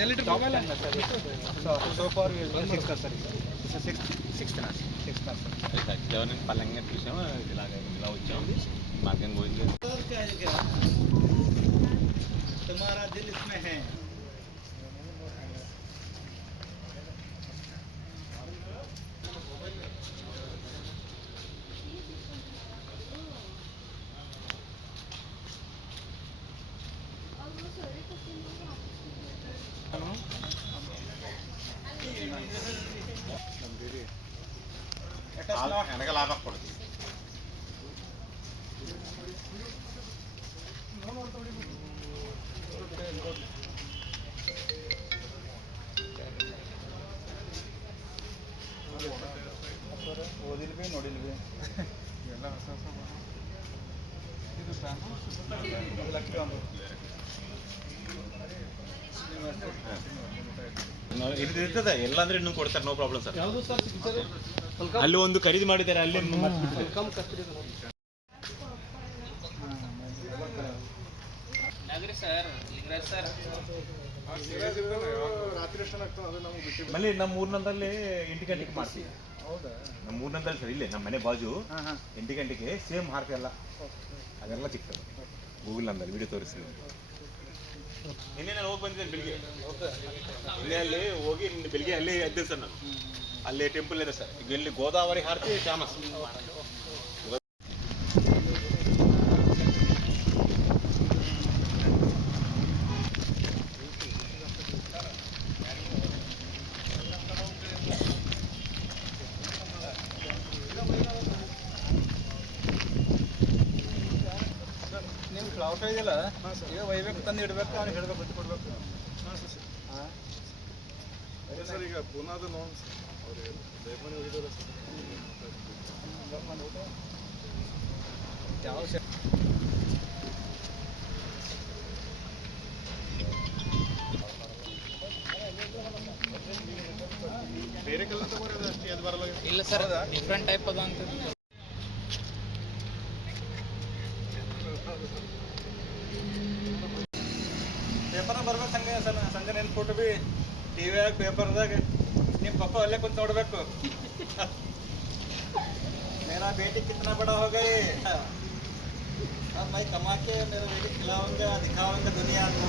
So far we have been 6 nursery. This is sixth nursery. జవన్ పల్లంగా చూసాము ఇలా వచ్చాము మార్గం పోయింది तुम्हारा दिल इसमें है వెనక లాభకూడదు ಓದಿಲ್ವೇ ನೋಡಿಲ್ವೇ ಎಲ್ಲ ಹೊಸ ಇದು ಲಕ್ಕಿ ಇದು ಇರ್ತದೆ ಎಲ್ಲ ಅಂದ್ರೆ ಇನ್ನೂ ಕೊಡ್ತಾರೆ ನೋ ಪ್ರಾಬ್ಲಮ್ ಸರ್ ಅಲ್ಲಿ ಒಂದು ಖರೀದಿ ಮಾಡಿದ್ದಾರೆ ಅಲ್ಲಿ ಮಲ್ಲಿ ನಮ್ಮ ಊರಿನಲ್ಲಿ 8 ಗಂಟೆಗೆ ಮಾಡ್ತೀವಿ ಹೌದಾ ನಮ್ಮ ಊರಿನಲ್ಲಿ ಸರ್ ಇಲ್ಲೇ ನಮ್ಮ ಮನೆ ಬಾಜು 8 ಗಂಟೆಗೆ ಸೇಮ್ ಹಾರ್ಕೆ ಎಲ್ಲ ಅದೆಲ್ಲ ಸಿಗ್ತದೆ ಗೂಗಲ್ ಅಂದಲ್ಲಿ ವಿಡಿಯೋ ತೋರಿಸ್ತೀನಿ ನಿನ್ನೆ ನಾನು ಹೋಗಿ ಬಂದಿದ್ದೇನೆ ಬೆಳಿಗ್ಗೆ ನಿನ್ನೆ ಅಲ್ಲಿ ಹೋಗಿ ಬೆಳಿಗ್ಗೆ ಅಲ್ಲಿ ಇದ್ದೆ ಸರ್ ನಾನು ಅಲ್ಲಿ ಟೆಂಪಲ್ ಇದೆ ಸರ್ ಈಗ ಇಲ್ಲಿ ಗೋದಾವರಿ ಹಾರತಿ ಫೇಮಸ್ ನಿಮ್ಮ ಫ್ಲವರ್ ಇದೆಯಲ್ಲ ಈಗ ಒಯ್ಬೇಕು ತಂದು ಇಡಬೇಕು ಅವ್ನಿಗೆ ಹೇಳಬೇಕು ಬಿಟ್ಟು ಕೊಡ್ಬೇಕು ಸರ್ ಈಗ ಪುನಾದ ನೋನ್ ಅವ್ರು ದಯಮಾಡಿ ಹೋಗಿದ್ದಾರೆ ಯಾವ ಬೇರೆ ಕಲ್ಲ ತಗೋರೋದು ಅಷ್ಟೇ ಅದು ಬರಲ್ಲ ಇಲ್ಲ ಸರ್ ಡಿಫ್ರೆಂಟ್ ಟೈಪ್ ಅದ ಅಂತ ಪೇಪರ್ ಬರ್ಬೇಕು ಸಂಜೆ ನೆನ್ಕೊಟ್ಟು ಬಿ ಟಿವಿಯಾಗ ಪೇಪರ್ದಾಗ ನಿಮ್ಮ ಪಪ್ಪ ಅಲ್ಲೇ ಕುಂತು ನೋಡ್ಬೇಕು मेरा बेटी कितना बड़ा हो गई अब मैं कमा के मेरे बेटी खिलाऊंगा दिखाऊंगा दुनिया को